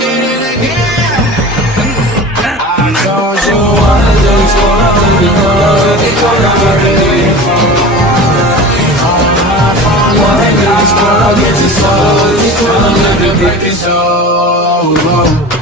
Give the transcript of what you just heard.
did it again. I told you one of these gonna be get your soul, it's gonna make it so low.